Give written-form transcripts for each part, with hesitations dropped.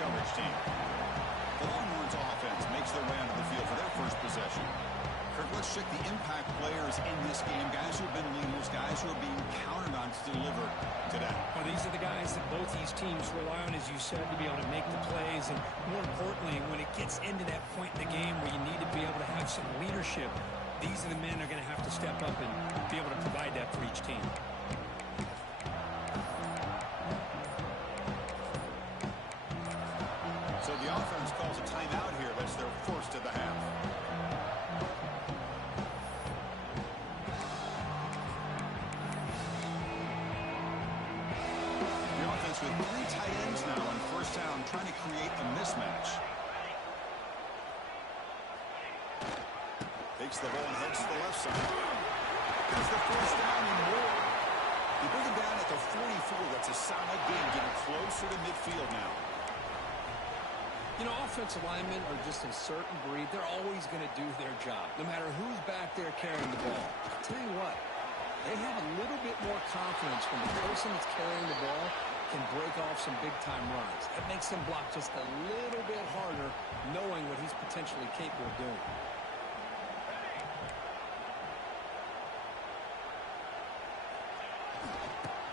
coverage team. The Longhorns offense makes their way onto the field for their first possession. Kirk, let's check the impact players in this game. Guys who have been leaders, guys who are being counted on to deliver today. Well, these are the guys that both these teams rely on, as you said, to be able to make the plays. And more importantly, when it gets into that point in the game where you need to be able to have some leadership, these are the men that are going to have to step up and be able to provide that for each team. So the offense calls a timeout here. That's their first of the half. The offense with 3 tight ends now on first down, trying to create a mismatch. Takes the ball and heads to the left side. Gets the first down and more. You bring him down at the 44. That's a solid game, getting closer to midfield now. You know, offensive linemen are just a certain breed. They're always going to do their job, no matter who's back there carrying the ball. I'll tell you what, they have a little bit more confidence when the person that's carrying the ball can break off some big-time runs. That makes them block just a little bit harder, knowing what he's potentially capable of doing.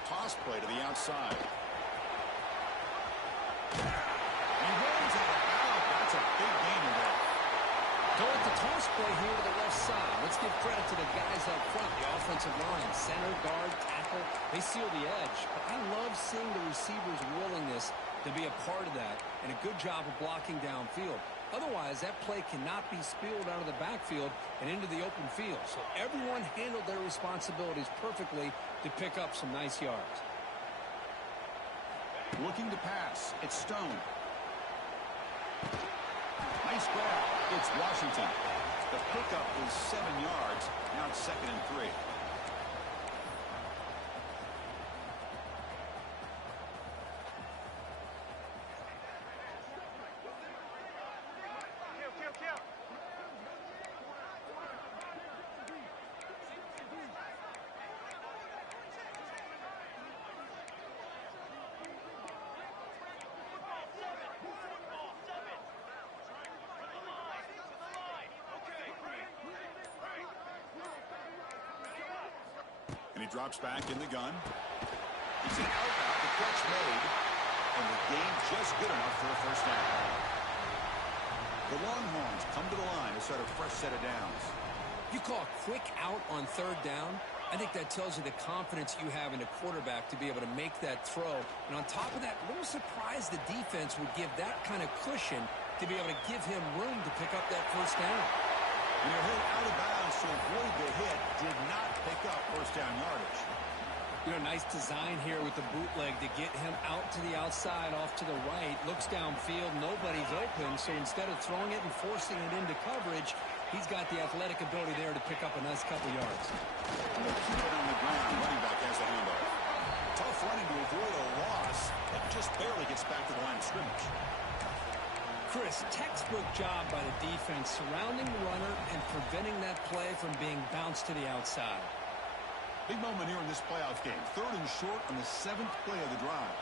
Toss play to the outside. He runs out of bounds. That's a big gain in there. Go with the toss play here to the left side. Let's give credit to the guys up front, the offensive line, center, guard, tackle. They seal the edge. But I love seeing the receiver's willingness to be a part of that and a good job of blocking downfield. Otherwise, that play cannot be spilled out of the backfield and into the open field. So everyone handled their responsibilities perfectly to pick up some nice yards. Looking to pass. It's Stone. Nice grab. It's Washington. The pickup is 7 yards. Now it's 2nd and 3. He drops back in the gun. He's an out. The catch made. And the game just good enough for a first down. The Longhorns come to the line to start a fresh set of downs. You call a quick out on 3rd down. I think that tells you the confidence you have in the quarterback to be able to make that throw. And on top of that, a little surprised the defense would give that kind of cushion to be able to give him room to pick up that first down. And you're hit out of bounds to avoid the hit. Did not pick up first down yardage. You know, nice design here with the bootleg to get him out to the outside, off to the right. Looks downfield, nobody's open. So instead of throwing it and forcing it into coverage, he's got the athletic ability there to pick up a nice couple yards. And we'll keep it on the ground. Running back has the handoff. Tough running to avoid a loss that just barely gets back to the line of scrimmage. Chris, textbook job by the defense surrounding the runner and preventing that play from being bounced to the outside. Big moment here in this playoff game. 3rd and short on the 7th play of the drive.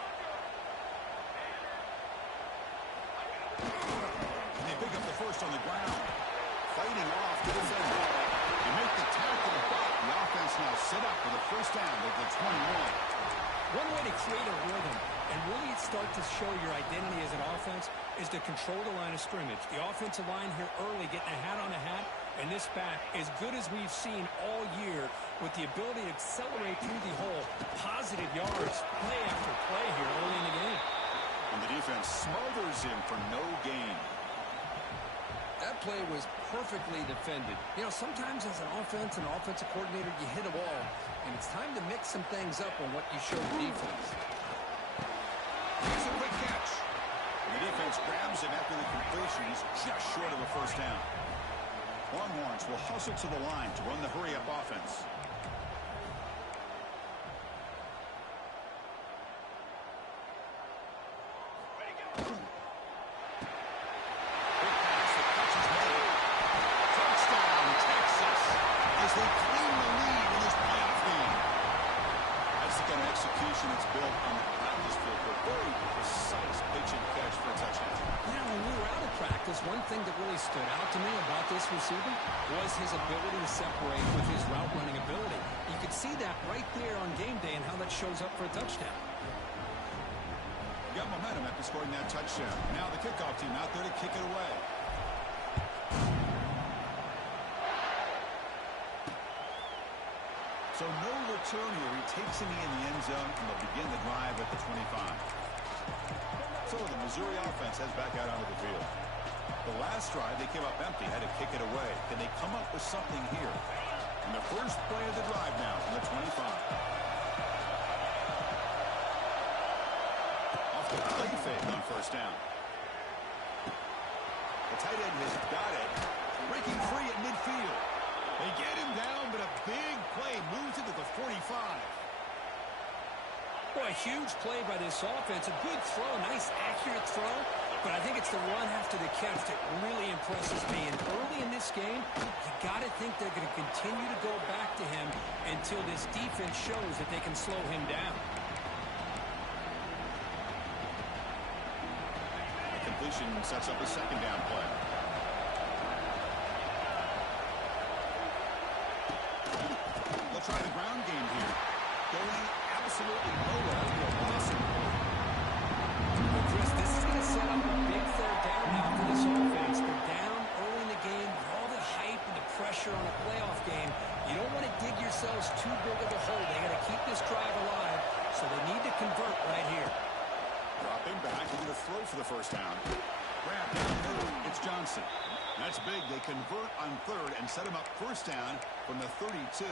And they pick up the first on the ground. Fighting off the defender. They make the tackle, but the offense now set up for the first down at the 21. One way to create a rhythm and really start to show your identity as an offense is to control the line of scrimmage. The offensive line here early getting a hat on a hat, and this back as good as we've seen all year with the ability to accelerate through the hole. Positive yards, play after play here early in the game. And the defense smothers him for no gain. That play was perfectly defended. You know, sometimes as an offensive coordinator, you hit a wall, and it's time to mix some things up on what you show the defense. Here's a quick catch. And the defense grabs him after the completion. He's just short of a first down. Longhorns will hustle to the line to run the hurry-up offense. It's built on the practice field, but very precise pitch and catch for a touchdown. one thing that really stood out to me about this receiver was his ability to separate with his route running ability. You could see that right there on game day and how that shows up for a touchdown. Got momentum after scoring that touchdown. Now the kickoff team out there to kick it away. So no return here. He takes it in the end zone, and they'll begin the drive at the 25. So the Missouri offense heads back out onto the field. The last drive, they came up empty, had to kick it away. Can they come up with something here? And the first play of the drive now from the 25. Off the play fake on first down. The tight end has got it. Breaking free at midfield. They get him down, but a big play moves into the 45. Boy, a huge play by this offense. A good throw, nice accurate throw. But I think it's the run after the catch that really impresses me. And early in this game, you got to think they're going to continue to go back to him until this defense shows that they can slow him down. The completion sets up a second down play. They'll try the ground game here. Going absolutely nowhere. Chris, this is going to set up a big third down now for this offense. They're down early in the game with all the hype and the pressure on a playoff game. You don't want to dig yourselves too big of a hole. They got to keep this drive alive, so they need to convert right here. Dropping back, they're going to throw for the first down. Grab down the middle. It's Johnson. That's big. They convert on third and set him up first down from the 32.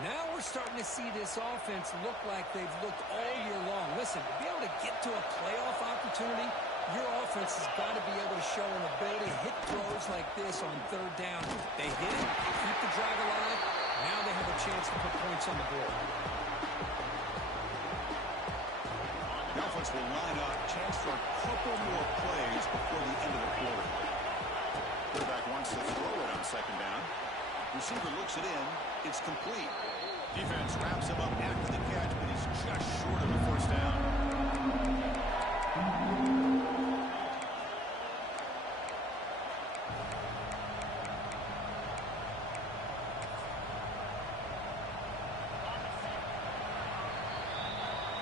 Now we're starting to see this offense look like they've looked all year long. Listen, to be able to get to a playoff opportunity, your offense has got to be able to show an ability to hit throws like this on third down. They hit it, keep the drive alive. Now they have a chance to put points on the board. The offense will line up. Chance for a couple more plays before the end of the quarter. Quarterback wants to throw it on second down. Receiver looks it in. It's complete. Defense wraps him up after the catch, but he's just short of the first down.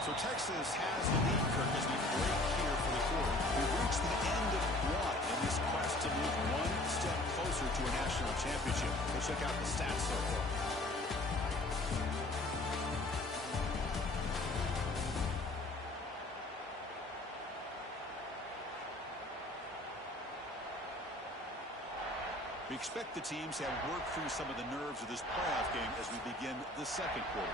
So Texas has the lead, Kirk, as we break here for the quarter. We've reached the end of one in this quest to move one step closer to a national championship. We'll check out the stats so far. We expect the teams to have worked through some of the nerves of this playoff game as we begin the second quarter.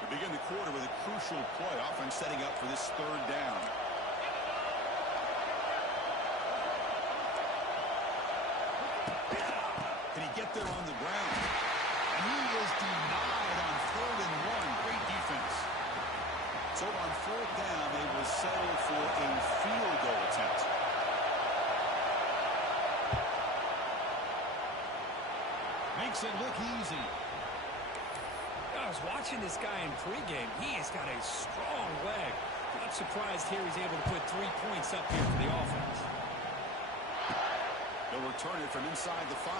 We begin the quarter with a crucial play, offense setting up for this third down. Can he get there on the ground? And he was denied on 3rd and 1. Great defense. So on 4th down, they will settle for a field goal attempt. Makes it look easy. I was watching this guy in pregame. He has got a strong leg. Not surprised here he's able to put 3 points up here for the offense. They'll return it from inside the 5.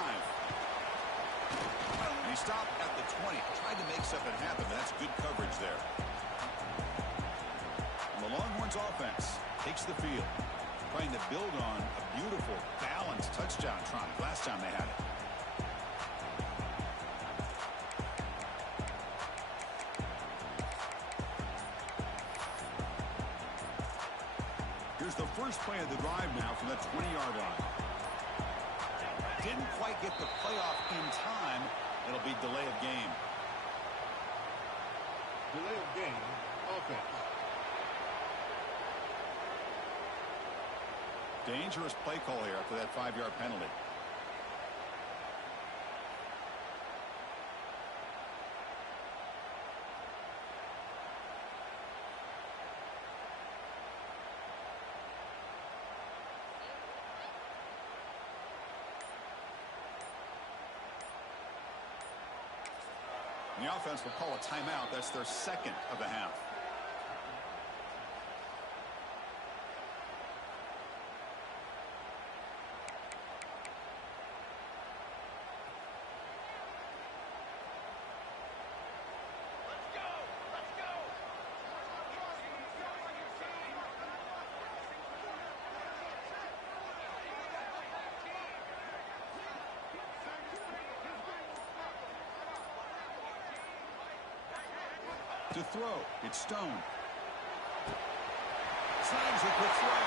And he stopped at the 20. Tried to make something happen, but that's good coverage there. And the Longhorns offense takes the field, trying to build on a beautiful, balanced touchdown drive last time they had it. Here's the first play of the drive now from the 20-yard line. Didn't quite get the playoff in time. It'll be delay of game. Delay of game, offense. Dangerous play call here after that 5-yard penalty. The offense will call a timeout. That's their second of the half. To throw, it's Stone. Snags a quick throw.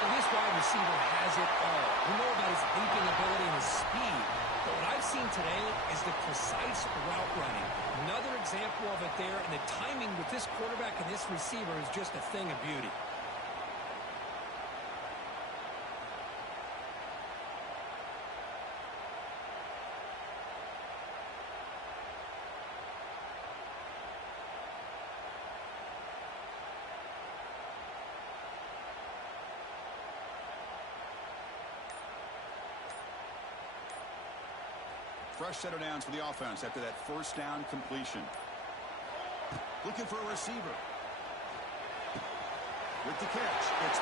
Well, this wide receiver has it all. We know about his leaping ability and his speed, but what I've seen today is the precise route running. Another example of it there, and the timing with this quarterback and this receiver is just a thing of beauty. Fresh set of downs for the offense after that first down completion. Looking for a receiver. With the catch, it's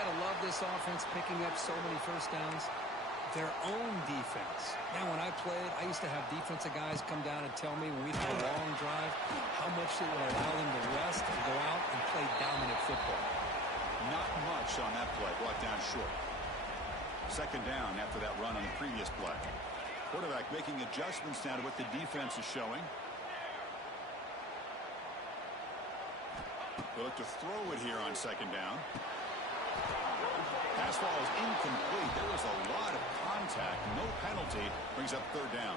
got to love this offense picking up so many first downs. Their own defense. Now, when I played, I used to have defensive guys come down and tell me when we'd have a long drive how much it would allow them to rest and go out and play dominant football. Not much on that play. Brought down short. Second down after that run on the previous play. Quarterback making adjustments now to what the defense is showing. They'll look to throw it here on second down. Pass ball is incomplete. There was a lot of contact. No penalty. Brings up third down.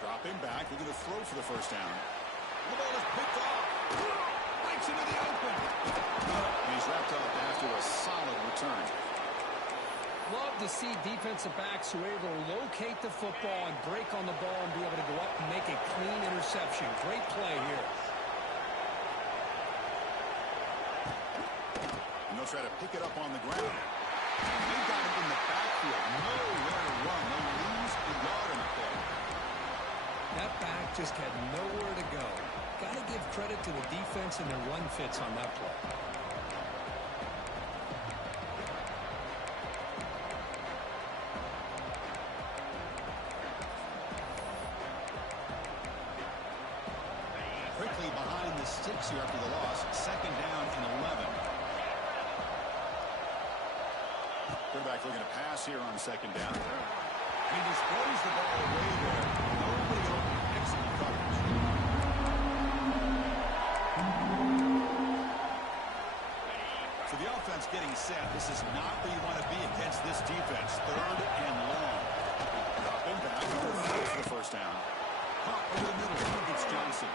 Dropping back. Looking to throw for the first down. The ball is picked off. Breaks into the open. And he's wrapped up after a solid return. Love to see defensive backs who are able to locate the football and break on the ball and be able to go up and make a clean interception. Great play here. And they'll try to pick it up on the ground. They got it in the backfield. Nowhere to run. They'll lose the yard on the play. That back just had nowhere to go. Got to give credit to the defense and their run fits on that play. Quickly behind the sticks here after the loss. Second down and 11. Quarterback looking to pass here on second down. He just throws the ball away there. Nobody open. Excellent coverage. So the offense getting set. This is not where you want to be against this defense. Third and long. Dropping back. For the first down. Caught over the middle. It's Johnson.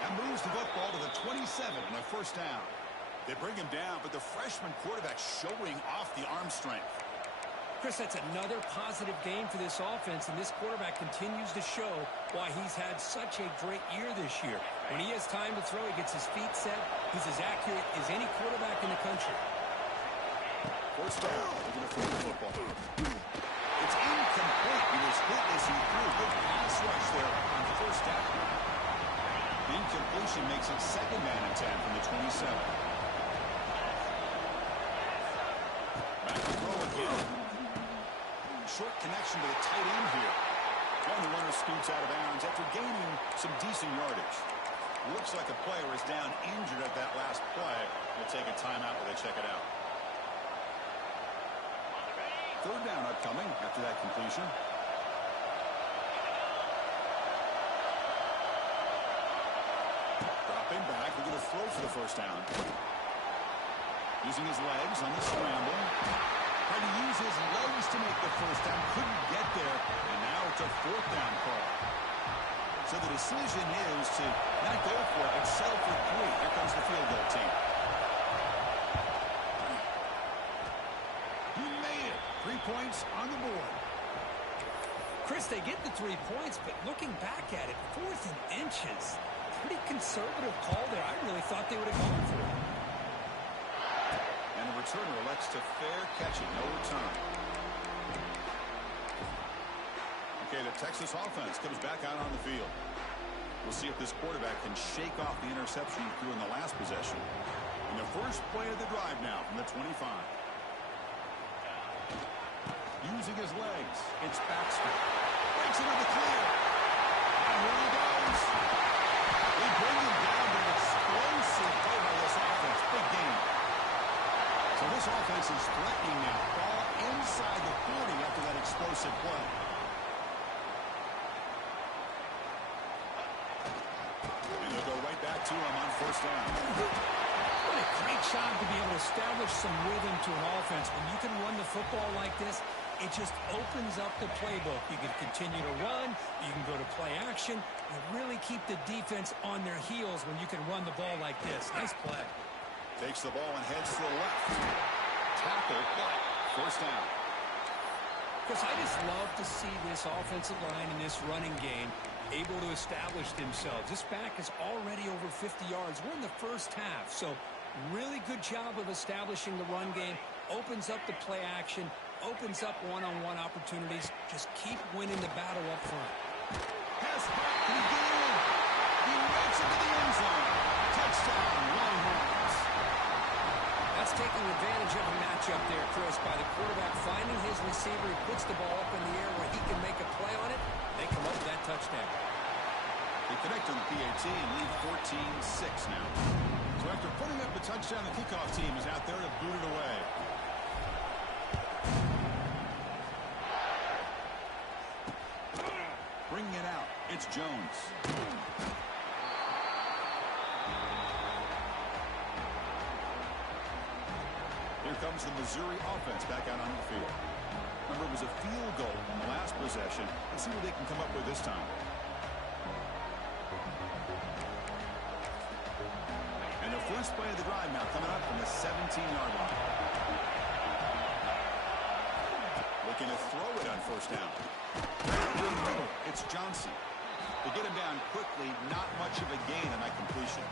That moves the football to the 27 and a first down. They bring him down, but the freshman quarterback showing off the arm strength. Chris, that's another positive game for this offense, and this quarterback continues to show why he's had such a great year this year. When he has time to throw, he gets his feet set. He's as accurate as any quarterback in the country. First down. They're going to throw the football. It's incomplete. He was hit as he threw. Good pass rush there on first down. The incompletion makes it second man and 10 from the 27. Back to throw again. Short connection to the tight end here. And the runner scoots out of bounds after gaining some decent yardage. Looks like a player is down injured at that last play. We'll take a timeout while they check it out. Third down upcoming after that completion. Dropping back. We're going to throw for the first down. Using his legs on the scramble. Trying to use his legs to make the first down. Couldn't get there. And now it's a fourth down call. So the decision is to not go for it, but settle for 3. Here comes the field goal team. He made it. 3 points on the board. Chris, they get the 3 points, but looking back at it, 4th and inches. Pretty conservative call there. I really thought they would have gone for it. And the returner elects to fair catch it. No return. Okay, the Texas offense comes back out on the field. We'll see if this quarterback can shake off the interception he threw in the last possession. And the first play of the drive now from the 25. Using his legs, it's Baxter. Breaks into the clear. And here he goes. They bring him down to an explosive play by this offense. Big game. So this offense is threatening now. Ball inside the 40 after that explosive play. And they'll go right back to him on first down. What a great job to be able to establish some rhythm to an offense. When you can run the football like this, it just opens up the playbook. You can continue to run. You can go to play action. You really keep the defense on their heels when you can run the ball like this. Nice play. Takes the ball and heads to the left. Tackle, but first down. Chris, I just love to see this offensive line in this running game able to establish themselves. This back is already over 50 yards. We're in the first half, so really good job of establishing the run game. Opens up the play action, opens up one-on-one opportunities. Just keep winning the battle up front. Pass back, and he get in. He makes it to the end zone. Touchdown, Longhorns. That's taking advantage of a matchup there, Chris, by the quarterback finding his receiver. He puts the ball up in the air where he can make a play on it. They come up with that touchdown. They connect on the PAT and lead 14-6 now. So after putting up the touchdown, the kickoff team is out there to boot it away. Bringing it out, it's Jones. Here comes the Missouri offense back out onto the field. Remember, it was a field goal on the last possession. Let's see what they can come up with this time. And the first play of the drive now coming up from the 17-yard line. Looking to throw it on first down. In the middle, it's Johnson. To get him down quickly, not much of a gain on that completion.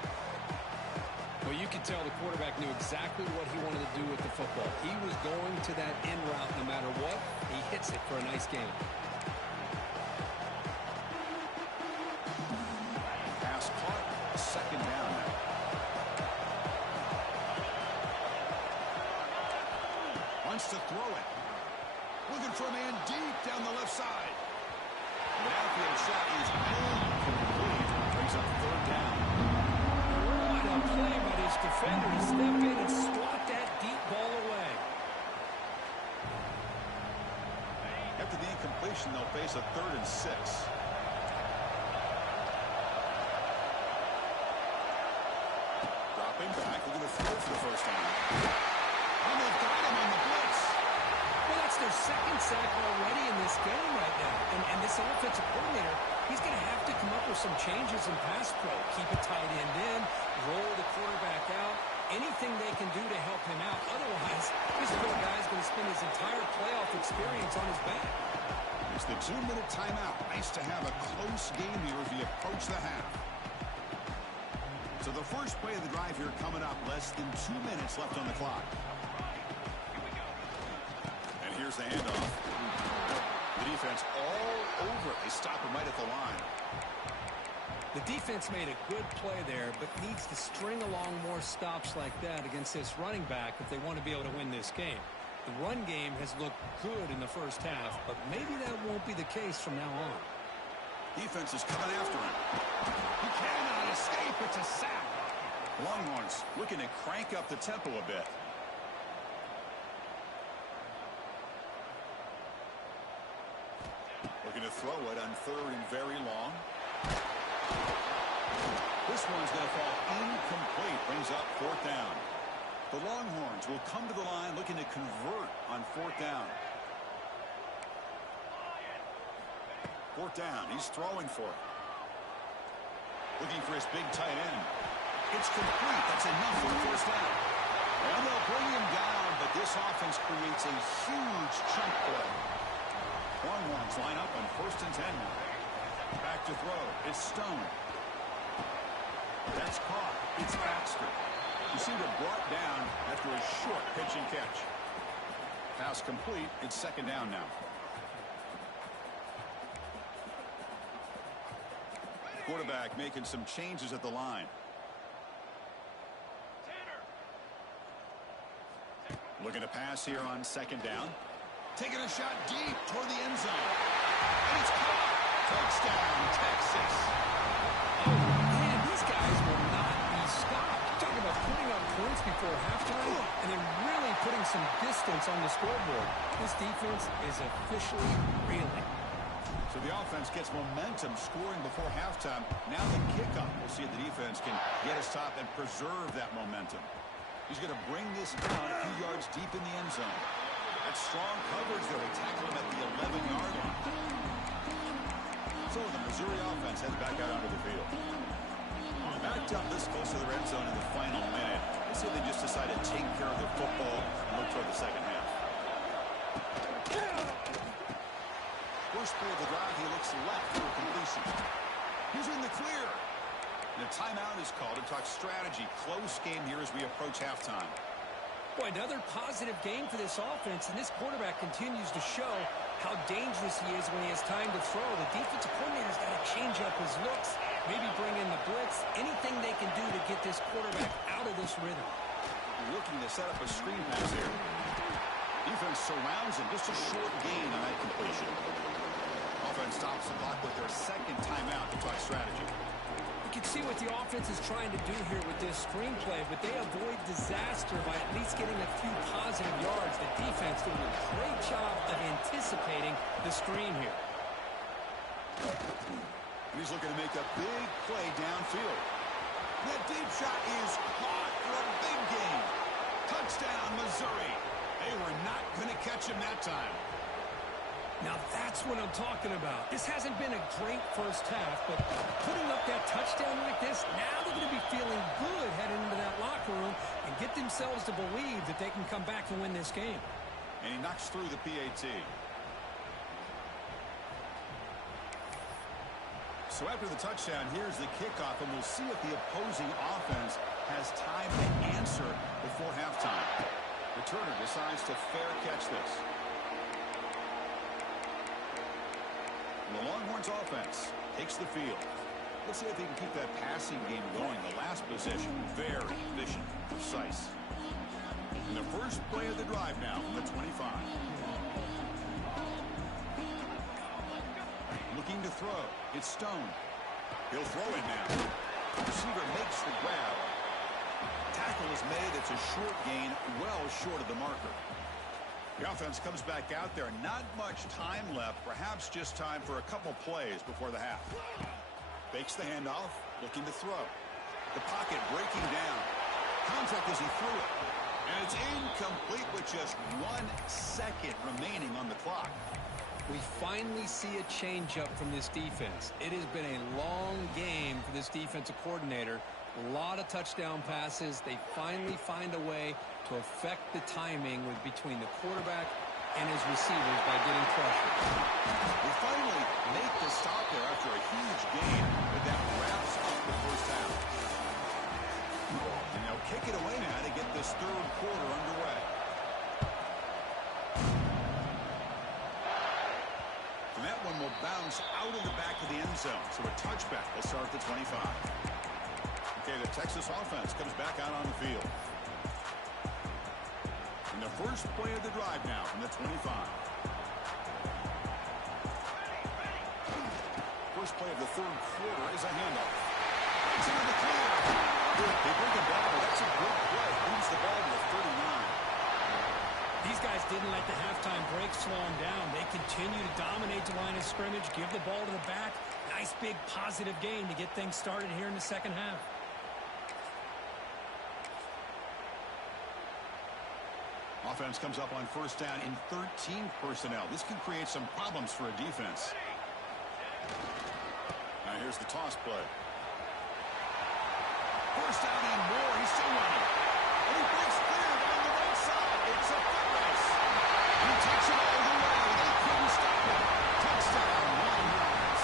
Well, you could tell the quarterback knew exactly what he wanted to do with the football. He was going to that end route no matter what. He hits it for a nice gain. Pass caught, second down now. Wants to throw it. Looking for a man deep down the left side. The outfield shot is incomplete. Brings up third down. What a play by his defender to step in and swat that deep ball away. After the incompletion, they'll face a 3rd and 6. Dropping back, looking to throw for the first time. And they've got him on the blitz. Well, that's their second sack already in this game right now. And this offensive coordinator, he's going to have to come up with some changes in pass pro. Keep a tight end in, roll the quarterback out, anything they can do to help him out. Otherwise, this poor guy's going to spend his entire playoff experience on his back. It's the 2-minute timeout. Nice to have a close game here as we approach the half. So the first play of the drive here coming up. Less than 2 minutes left on the clock. And here's the handoff. The defense all over it. They stop him right at the line. The defense made a good play there, but needs to string along more stops like that against this running back if they want to be able to win this game. The run game has looked good in the first half, but maybe that won't be the case from now on. Defense is coming after him. He cannot escape. It's a sack. Longhorns looking to crank up the tempo a bit. Looking to throw it on 3rd and very long. This one's going to fall incomplete. Brings up 4th down. The Longhorns will come to the line looking to convert on 4th down. 4th down. He's throwing for it. Looking for his big tight end. It's complete. That's enough for the first down. And they'll bring him down, but this offense creates a huge chunk play. Longhorns line up on 1st and 10 now. Back to throw. It's Stone. That's caught. It's Baxter. You see they're brought down after a short pitch and catch. Pass complete. It's 2nd down now. Quarterback making some changes at the line. Looking to pass here on 2nd down. Taking a shot deep toward the end zone. And it's caught. Touchdown, Texas. Oh, man, these guys will not be stopped. Talking about putting up points before halftime and then really putting some distance on the scoreboard. This defense is officially reeling. So the offense gets momentum scoring before halftime. Now the kickoff. We'll see if the defense can get a stop and preserve that momentum. He's going to bring this down a few yards deep in the end zone. That's strong coverage there. They tackle him at the 11-yard line. So the Missouri offense heads back out onto the field. Backed up this close to the red zone in the final minute. Let's see if they just decide to take care of the football and look toward the second half. First play of the drive, he looks left for completion. He's in the clear. And a timeout is called to talk strategy. Close game here as we approach halftime. Boy, another positive game for this offense, and this quarterback continues to show how dangerous he is when he has time to throw. The defensive coordinator's got to change up his looks, maybe bring in the blitz, anything they can do to get this quarterback out of this rhythm. Looking to set up a screen pass here. Defense surrounds him. Just a short gain on that completion. Offense stops the clock with their second timeout to talk strategy. You can see what the offense is trying to do here with this screenplay, but they avoid disaster by at least getting a few positive yards. The defense doing a great job of anticipating the screen here. And he's looking to make a big play downfield. That deep shot is caught for a big gain. Touchdown, Missouri. They were not going to catch him that time. Now that's what I'm talking about. This hasn't been a great first half, but putting up that touchdown like this, now they're going to be feeling good heading into that locker room and get themselves to believe that they can come back and win this game. And he knocks through the PAT. So after the touchdown, here's the kickoff, and we'll see if the opposing offense has time to answer before halftime. Returner decides to fair catch this. The Longhorns offense takes the field. Let's see if they can keep that passing game going. The last possession, very efficient, precise. And the first play of the drive now from the 25. Looking to throw. It's Stone. He'll throw it now. Receiver makes the grab. Tackle is made. It's a short gain, well short of the marker. The offense comes back out there. Not much time left. Perhaps just time for a couple plays before the half. Fakes the handoff. Looking to throw. The pocket breaking down. Contact as he threw it. And it's incomplete with just 1 second remaining on the clock. We finally see a change-up from this defense. It has been a long game for this defensive coordinator. A lot of touchdown passes. They finally find a way to affect the timing between the quarterback and his receivers by getting pressure. They finally make the stop there after a huge gain, but that wraps up the first half. And they'll kick it away now to get this third quarter underway. And that one will bounce out of the back of the end zone, so a touchback will start at the 25. Okay, the Texas offense comes back out on the field. And the first play of the drive now from the 25. First play of the third quarter is a handoff. It's into the clear. They bring the ball, but that's a good play. Moves the ball to the 39. These guys didn't let the halftime break slow them down. They continue to dominate the line of scrimmage, give the ball to the back. Nice big positive gain to get things started here in the second half. Offense comes up on first down in 13 personnel. This can create some problems for a defense. Now here's the toss play. First down and more. He's still running. And he breaks clear down the right side. It's a foot race. He takes it all the way. They couldn't stop him. Touchdown, Longhorns.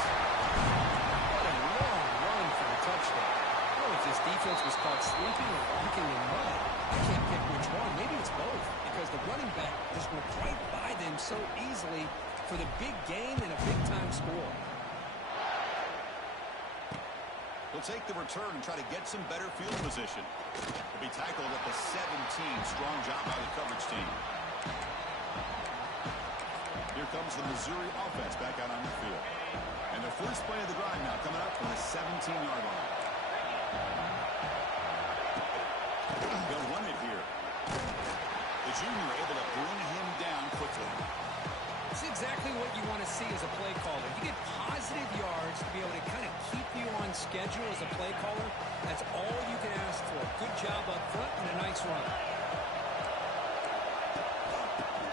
What a long run for the touchdown. I don't know if this defense was caught sleeping or walking in mud. I can't pick which one. Maybe it's both, because the running back just went right by them so easily for the big gain and a big-time score. He'll take the return and try to get some better field position. He'll be tackled at the 17. Strong job by the coverage team. Here comes the Missouri offense back out on the field. And the first play of the drive now coming up from the 17-yard line. They'll run it here. The junior able to bring him down quickly. It's exactly what you want to see as a play caller. You get positive yards to be able to kind of keep you on schedule as a play caller. That's all you can ask for. Good job up front and a nice run.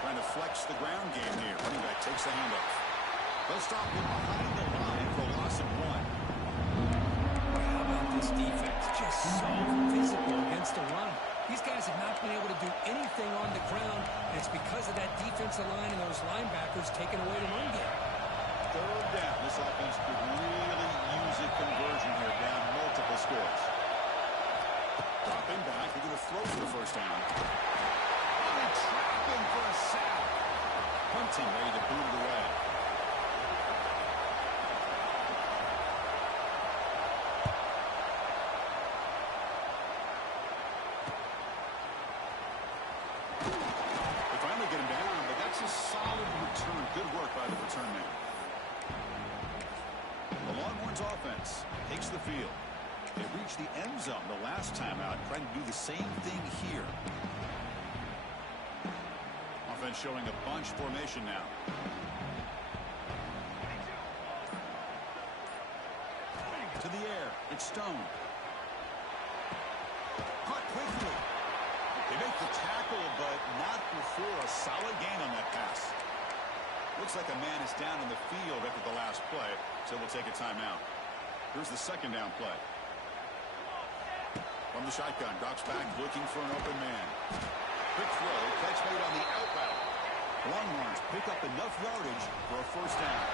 Trying to flex the ground game here. Running back takes the handoff. They'll stop him behind the line for a loss of 1. How about this defense? Just so physical against the run. These guys have not been able to do anything on the ground, and it's because of that defensive line and those linebackers taking away the run game. Third down. This offense could really use a conversion here, down multiple scores. Dropping back. They're going to throw for the first down. Oh, they trap him for a sack. Punting ready to boot it away. Good work by the return man. The Longhorns offense takes the field. They reached the end zone the last time out, trying to do the same thing here. Offense showing a bunch formation now. To the air. It's Stone. Caught quickly. They make the tackle, but not before a solid gain on that pass. Looks like a man is down in the field after the last play, so we'll take a timeout. Here's the second down play. From the shotgun, drops back looking for an open man. Quick throw, catch made on the out route. Longhorns pick up enough yardage for a first down.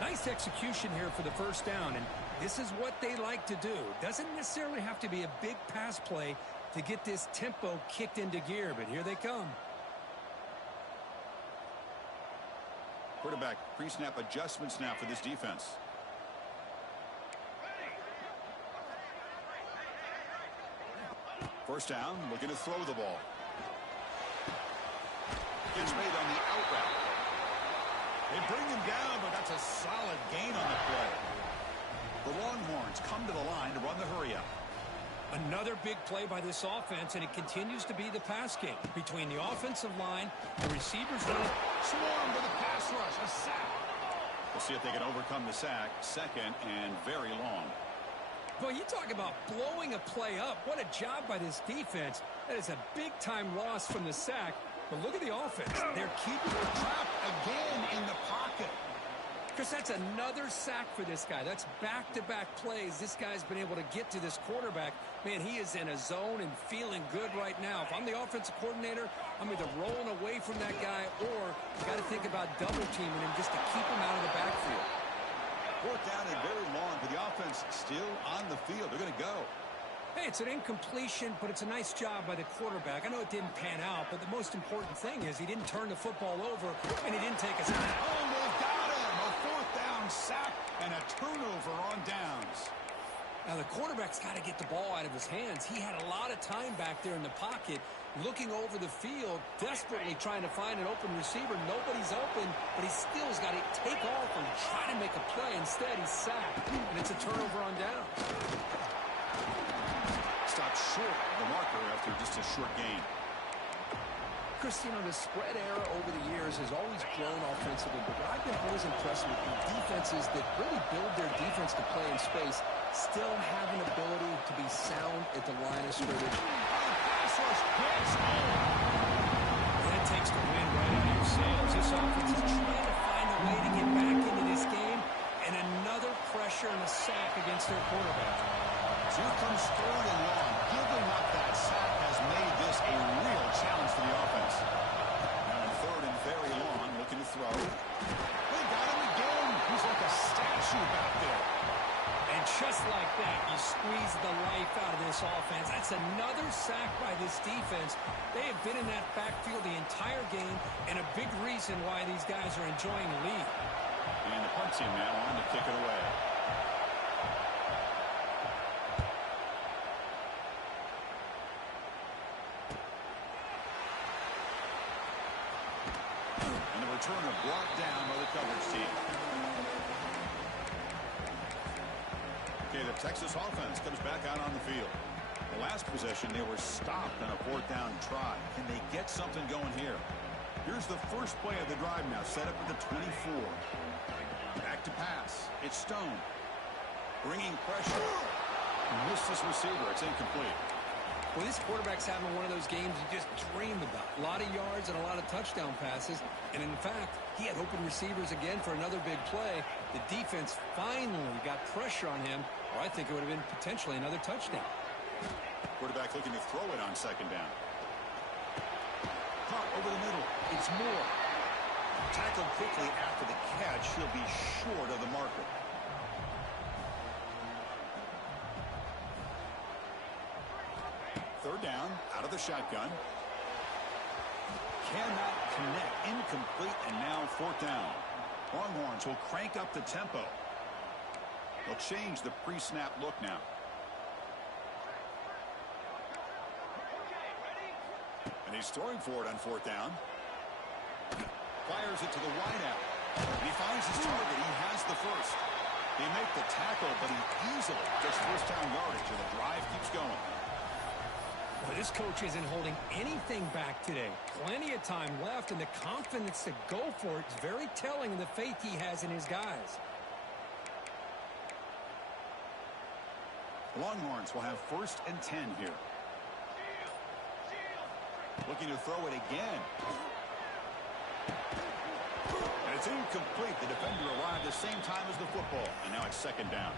Nice execution here for the first down, and this is what they like to do. Doesn't necessarily have to be a big pass play to get this tempo kicked into gear, but here they come. Quarterback pre-snap adjustments now for this defense. First down, looking to throw the ball. Gets made on the out route. They bring him down, but that's a solid gain on the play. The Longhorns come to the line to run the hurry up. Another big play by this offense, and it continues to be the pass game between the offensive line, the receivers line. Swarm to the pass rush, a sack. We'll see if they can overcome the sack. Second and very long. Boy, you talk about blowing a play up. What a job by this defense. That is a big-time loss from the sack. But look at the offense. They're keeping the trap again in the pocket. Chris, that's another sack for this guy. That's back-to-back plays. This guy's been able to get to this quarterback. Man, he is in a zone and feeling good right now. If I'm the offensive coordinator, I'm either rolling away from that guy or you got to think about double-teaming him just to keep him out of the backfield. Fourth down and very long, but the offense still on the field. They're going to go. Hey, it's an incompletion, but it's a nice job by the quarterback. I know it didn't pan out, but the most important thing is he didn't turn the football over and he didn't take a sack. Oh, they've got him! A fourth down sack and a turnover on downs. Now, the quarterback's got to get the ball out of his hands. He had a lot of time back there in the pocket, looking over the field, desperately trying to find an open receiver. Nobody's open, but he still's got to take off and try to make a play. Instead, he's sacked, and it's a turnover on down. Stopped short of the marker after just a short gain. Chris, you know, the spread era over the years has always grown offensively, but what I've been always impressed with the defenses that really build their defense to play in space still have an ability to be sound at the line of scrimmage. Pass rush hits. That takes the wind right out of your sails. This offense is trying to find a way to get back into this game, and another pressure and a sack against their quarterback. Here comes third and long. Giving up that sack has made this a real challenge for the offense. Now in third and very long, looking to throw. They got him again. He's like a statue back there. And just like that, you squeeze the life out of this offense. That's another sack by this defense. They have been in that backfield the entire game, and a big reason why these guys are enjoying the lead. And the punt team now on to kick it away. Returner brought down by the coverage team. Okay, the Texas offense comes back out on the field. The last possession, they were stopped on a fourth down try. Can they get something going here? Here's the first play of the drive now, set up at the 24. Back to pass. It's Stone. Bringing pressure. Missed this receiver. It's incomplete. Well, this quarterback's having one of those games you just dream about. A lot of yards and a lot of touchdown passes. And in fact, he had open receivers again for another big play. The defense finally got pressure on him, or I think it would have been potentially another touchdown. Quarterback looking to throw it on second down. Caught over the middle. It's Moore. Tackled quickly after the catch. He'll be short of the marker. Third down, out of the shotgun. Cannot connect, incomplete, and now fourth down. Longhorns will crank up the tempo. They'll change the pre-snap look now. And he's throwing for it on fourth down. Fires it to the wideout. And he finds his target. He has the first. They make the tackle, but he easily gets first down yardage, and the drive keeps going. Well, this coach isn't holding anything back today. Plenty of time left, and the confidence to go for it is very telling of the faith he has in his guys. The Longhorns will have 1st and 10 here. Looking to throw it again. And it's incomplete. The defender arrived the same time as the football, and now it's 2nd down.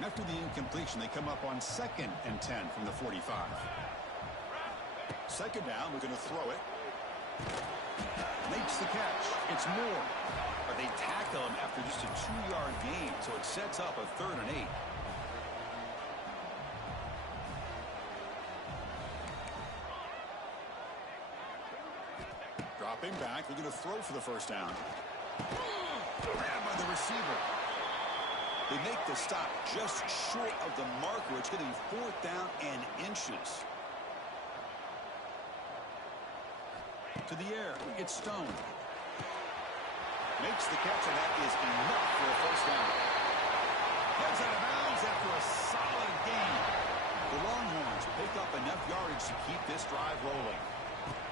After the incompletion, they come up on 2nd and 10 from the 45. 2nd down, we're going to throw it. Makes the catch. It's Moore. But they tackle him after just a 2-yard gain, so it sets up a 3rd and 8. Dropping back, they're going to throw for the 1st down. Grabbed by the receiver. They make the stop just short of the marker. It's going to be 4th down and inches. To the air, it's Stone. Makes the catch, and that is enough for a 1st down. Heads out of bounds after a solid gain. The Longhorns pick up enough yardage to keep this drive rolling.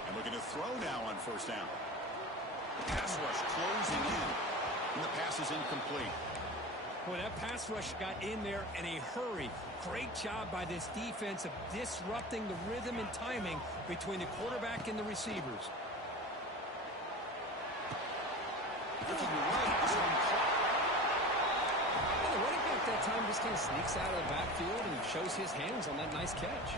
And we're going to throw now on 1st down. Pass rush closing in. And the pass is incomplete. Boy, that pass rush got in there in a hurry. Great job by this defense of disrupting the rhythm and timing between the quarterback and the receivers. Looking right, this one caught. Well, the running back that time just kind of sneaks out of the backfield and shows his hands on that nice catch.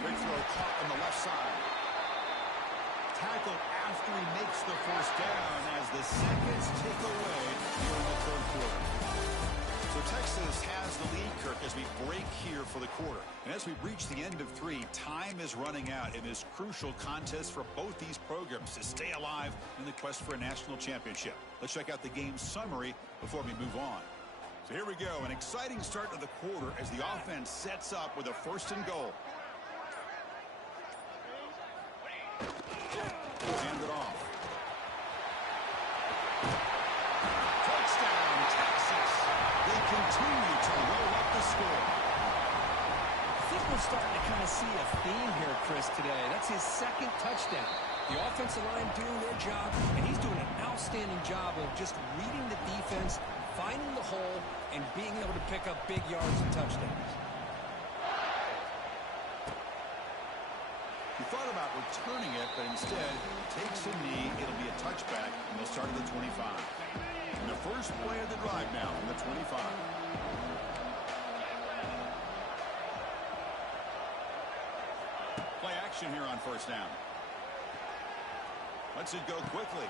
Great throw caught on the left side. Tackled after he makes the 1st down as the seconds tick away here in the 3rd quarter. So Texas has the lead, Kirk, as we break here for the quarter. And as we reach the end of 3, time is running out in this crucial contest for both these programs to stay alive in the quest for a national championship. Let's check out the game summary before we move on. So here we go, an exciting start to the quarter as the offense sets up with a 1st and goal. Hand it off. Touchdown, Texas. They continue to roll up the score. I think we're starting to kind of see a theme here, Chris, today. That's his 2nd touchdown. The offensive line doing their job, and he's doing an outstanding job of just reading the defense, finding the hole, and being able to pick up big yards and touchdowns. He thought about returning it, but instead takes a knee. It'll be a touchback, and they'll start at the 25. And the first play of the drive now from the 25. Play action here on 1st down. Lets it go quickly.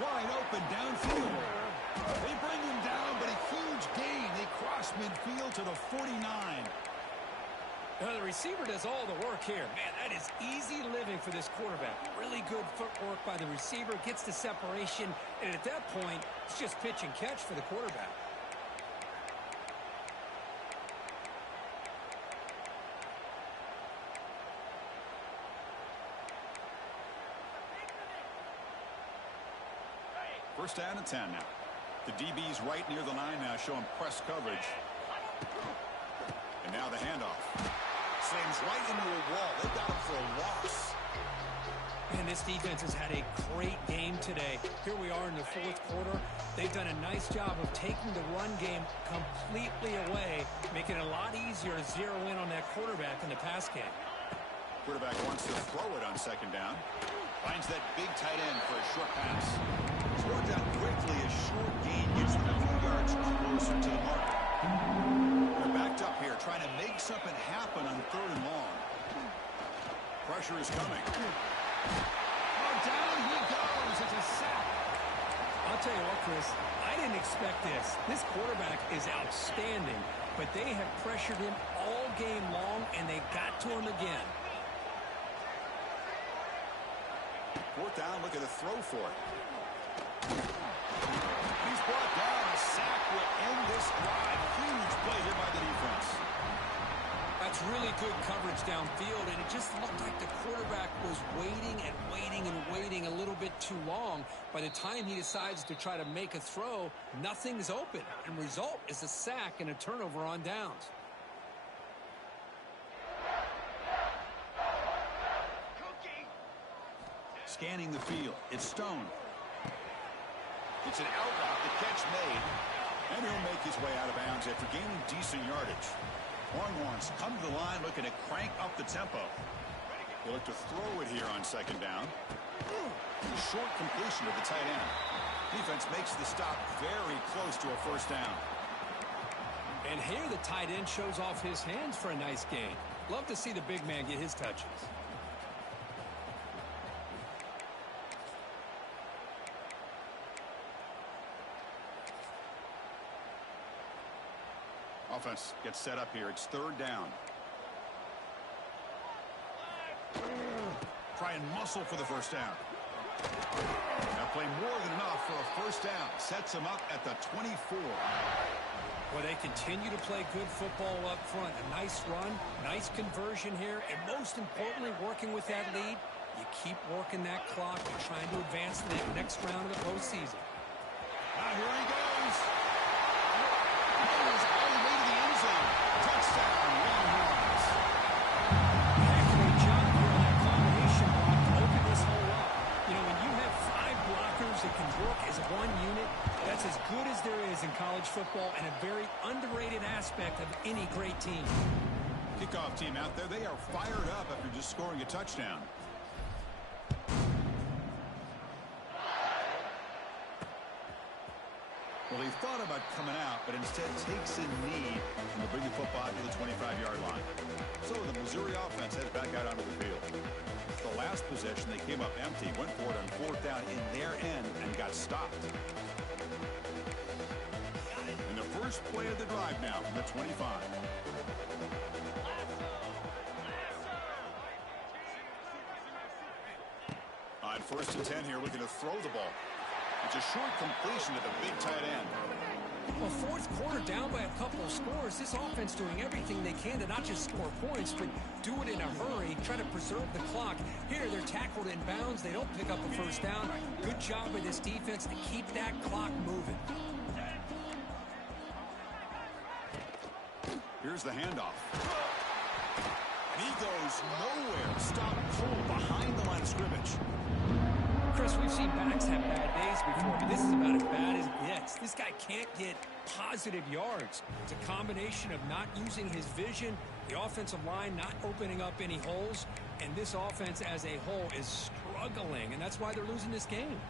Wide open downfield. They bring him down, but a huge gain. They cross midfield to the 49. The receiver does all the work here. Man, that is easy living for this quarterback. Really good footwork by the receiver, gets the separation, and at that point, it's just pitch and catch for the quarterback. First down and 10 now. The DB's right near the line now, showing press coverage. And now the handoff. Slams right into a wall. They got him for a loss. And this defense has had a great game today. Here we are in the 4th quarter. They've done a nice job of taking the run game completely away, making it a lot easier to zero in on that quarterback in the pass game. Quarterback wants to throw it on 2nd down. Finds that big tight end for a short pass. It's worked out quickly. A short gain gets them a few yards closer to the mark. They're backed up here, trying to make something happen on 3rd and long. Pressure is coming. Oh, down he goes. It's a sack. I'll tell you what, Chris, I didn't expect this. This quarterback is outstanding, but they have pressured him all game long, and they got to him again. 4th down, look at the throw for it. He's brought down. A sack will end this drive. Huge play here by the defense. It's really good coverage downfield, and it just looked like the quarterback was waiting and waiting and waiting a little bit too long. By the time he decides to try to make a throw, nothing's open. And result is a sack and a turnover on downs. Scanning the field. It's Stone. It's an out route. The catch made. And he'll make his way out of bounds after gaining decent yardage. Longhorns come to the line looking to crank up the tempo. They look to throw it here on second down. Short completion of the tight end. Defense makes the stop very close to a first down. And here the tight end shows off his hands for a nice gain. Love to see the big man get his touches. Offense gets set up here. It's third down. Try and muscle for the first down. Now play more than enough for a first down. Sets him up at the 24. Well, they continue to play good football up front. A nice run, nice conversion here, and most importantly, working with that lead, you keep working that clock. You're trying to advance to the next round of the postseason. Now here he goes. Goes all the way to the end zone. Touchdown, Longhorns. Heck of a job here on that combination block to open this hole up. You know, when you have 5 blockers that can work as one unit, that's as good as there is in college football and a very underrated aspect of any great team. Kickoff team out there. They are fired up after just scoring a touchdown. Well, he thought about coming out, but instead takes a knee and will bring the football to the 25-yard line. So the Missouri offense heads back out onto the field. The last possession, they came up empty, went for it on fourth down in their end, and got stopped. And the first play of the drive now from the 25. On first and 10 here, looking to throw the ball. It's a short completion to the big tight end. Well, fourth quarter down by a couple of scores. This offense doing everything they can to not just score points, but do it in a hurry, try to preserve the clock. Here, they're tackled in bounds. They don't pick up a first down. Good job by this defense to keep that clock moving. Here's the handoff. And he goes nowhere. Stop cold behind the line of scrimmage. Chris, we've seen backs have bad days before, but this is about as bad as it gets. This guy can't get positive yards. It's a combination of not using his vision, the offensive line not opening up any holes, and this offense as a whole is struggling, and that's why they're losing this game.